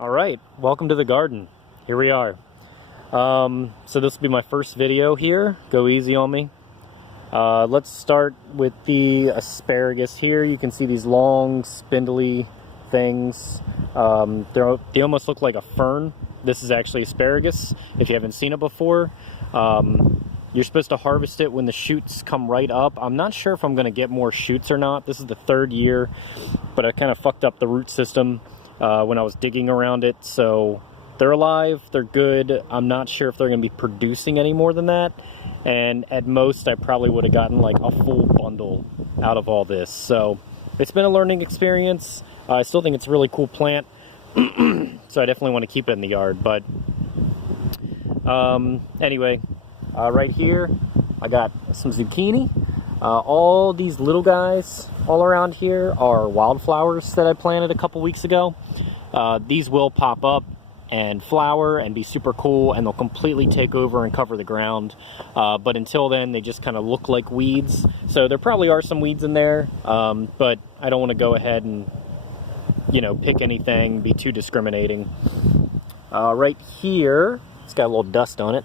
All right, welcome to the garden. Here we are. So this will be my first video here. Go easy on me. Let's start with the asparagus here. You can see these long, spindly things. They almost look like a fern. This is actually asparagus, if you haven't seen it before. You're supposed to harvest it when the shoots come right up. I'm not sure if I'm going to get more shoots or not. This is the third year, but I kind of fucked up the root system when I was digging around it. So they're alive, they're good. I'm not sure if they're going to be producing any more than that. And at most, I probably would have gotten like a full bundle out of all this. So it's been a learning experience. I still think it's a really cool plant. So I definitely want to keep it in the yard. But anyway, right here, I got some zucchini. All these little guys all around here are wildflowers that I planted a couple weeks ago. These will pop up and flower and be super cool, and they'll completely take over and cover the ground. But until then, they just kind of look like weeds. So there probably are some weeds in there, but I don't want to go ahead and, you know, pick anything, be too discriminating. Right here, it's got a little dust on it.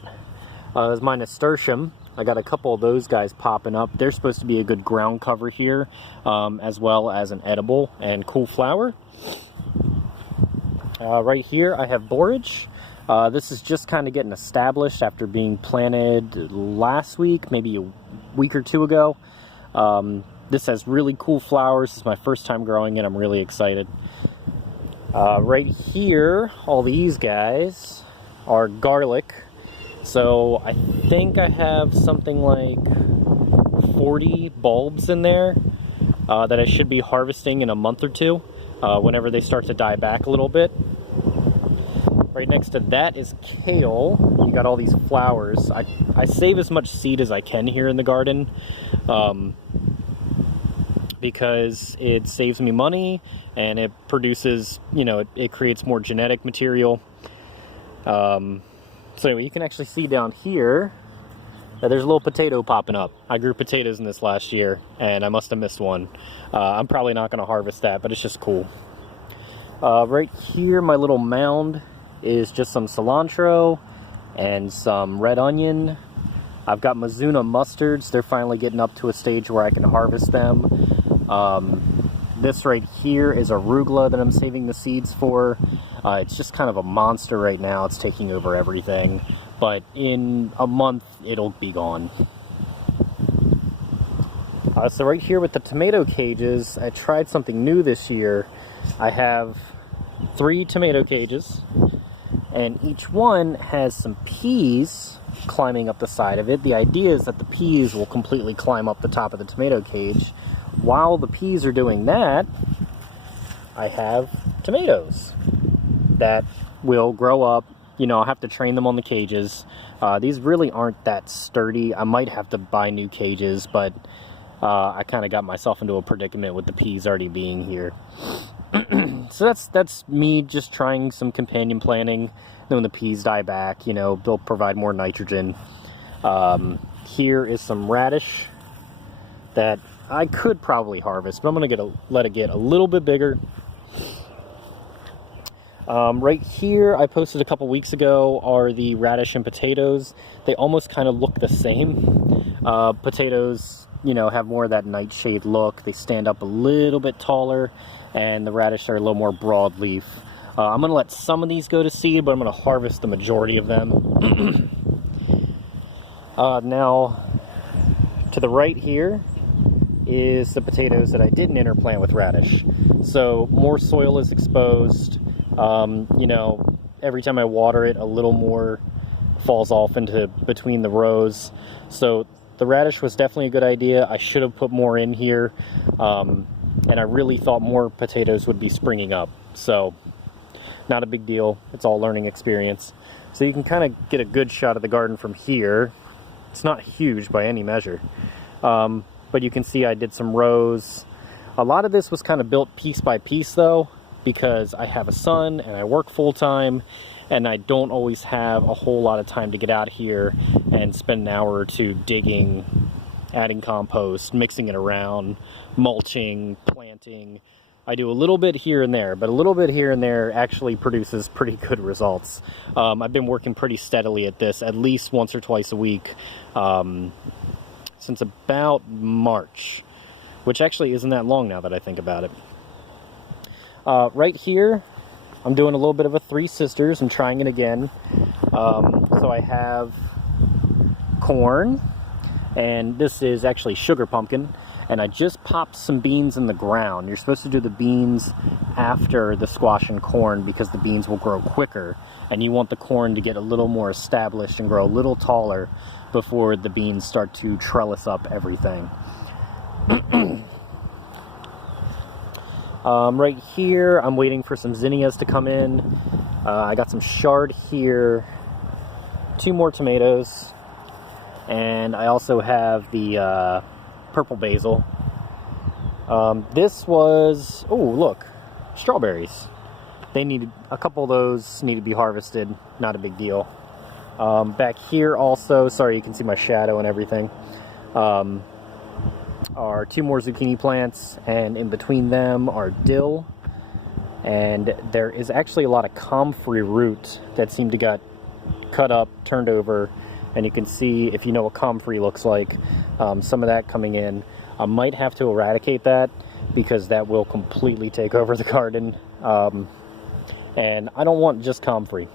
Is my nasturtium. I got a couple of those guys popping up. They're supposed to be a good ground cover here, as well as an edible and cool flower. Right here I have borage. This is just kind of getting established after being planted last week, maybe a week or two ago. This has really cool flowers. This is my first time growing it. I'm really excited. Right here, all these guys are garlic. So I think I have something like 40 bulbs in there that I should be harvesting in a month or two whenever they start to die back a little bit. Right next to that is kale. You got all these flowers. I save as much seed as I can here in the garden because it saves me money and it produces, you know, it creates more genetic material. So anyway, you can actually see down here that there's a little potato popping up. I grew potatoes in this last year, and I must have missed one. I'm probably not going to harvest that, but it's just cool. Right here, my little mound is just some cilantro and some red onion. I've got Mizuna mustards. They're finally getting up to a stage where I can harvest them. This right here is arugula that I'm saving the seeds for. It's just kind of a monster right now. It's taking over everything, but in a month it'll be gone. So right here with the tomato cages, I tried something new this year. I have 3 tomato cages, and each one has some peas climbing up the side of it. The idea is that the peas will completely climb up the top of the tomato cage. While the peas are doing that, I have tomatoes that will grow up. You know, I'll have to train them on the cages. These really aren't that sturdy. I might have to buy new cages, but I kind of got myself into a predicament with the peas already being here. So that's me just trying some companion planting. Then when the peas die back, you know, they'll provide more nitrogen. Here is some radish that I could probably harvest, but I'm gonna let it get a little bit bigger. Right here, I posted a couple weeks ago, are the radish and potatoes. They almost kind of look the same. Potatoes, you know, have more of that nightshade look. They stand up a little bit taller, and the radish are a little more broadleaf. I'm going to let some of these go to seed, but I'm going to harvest the majority of them. Now, to the right here is the potatoes that I didn't interplant with radish. So more soil is exposed. You know, every time I water it, a little more falls off into between the rows. So the radish was definitely a good idea. I should have put more in here. And I really thought more potatoes would be springing up. So not a big deal. It's all learning experience. So you can kind of get a good shot of the garden from here. It's not huge by any measure. But you can see I did some rows. A lot of this was kind of built piece by piece though, because I have a son and I work full-time, and I don't always have a whole lot of time to get out here and spend an hour or two digging, adding compost, mixing it around, mulching, planting, I do a little bit here and there, but a little bit here and there actually produces pretty good results. I've been working pretty steadily at this, at least once or twice a week, since about March, which actually isn't that long now that I think about it. Right here, I'm doing a little bit of a Three Sisters. I'm trying it again. So I have corn, and this is actually sugar pumpkin. And I just popped some beans in the ground. You're supposed to do the beans after the squash and corn because the beans will grow quicker. And you want the corn to get a little more established and grow a little taller before the beans start to trellis up everything. Right here, I'm waiting for some zinnias to come in. I got some chard here, 2 more tomatoes, and I also have the purple basil. This was, oh look, strawberries. They needed, a couple of those need to be harvested, not a big deal. Back here also, sorry you can see my shadow and everything, are 2 more zucchini plants, and in between them are dill. And there is actually a lot of comfrey root that seemed to got cut up, turned over, and you can see, if you know what comfrey looks like, some of that coming in. I might have to eradicate that because that will completely take over the garden, and I don't want just comfrey.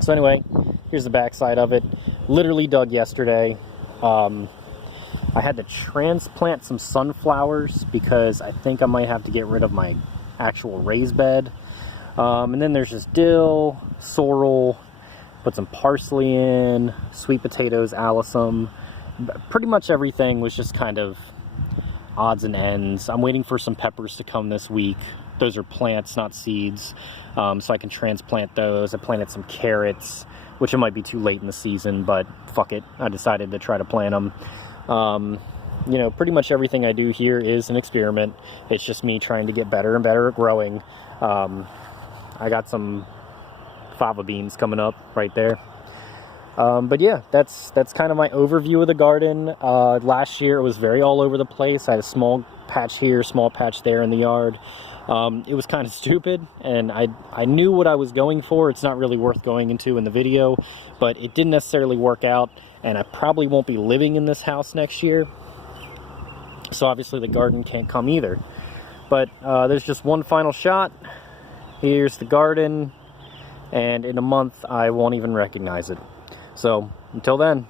So anyway, here's the back side of it. Literally dug yesterday. I had to transplant some sunflowers because I think I might have to get rid of my actual raised bed. And then there's just dill, sorrel, put some parsley in, sweet potatoes, alyssum. Pretty much everything was just kind of odds and ends. I'm waiting for some peppers to come this week. Those are plants, not seeds, so I can transplant those. I planted some carrots, which it might be too late in the season, but fuck it. I decided to try to plant them. You know, pretty much everything I do here is an experiment. It's just me trying to get better and better at growing. I got some fava beans coming up right there. But yeah, that's kind of my overview of the garden. Last year it was very all over the place. I had a small patch here, small patch there in the yard. It was kind of stupid, and I knew what I was going for. It's not really worth going into in the video, but it didn't necessarily work out, and I probably won't be living in this house next year. So obviously the garden can't come either. But there's just one final shot. Here's the garden, and in a month I won't even recognize it. So until then.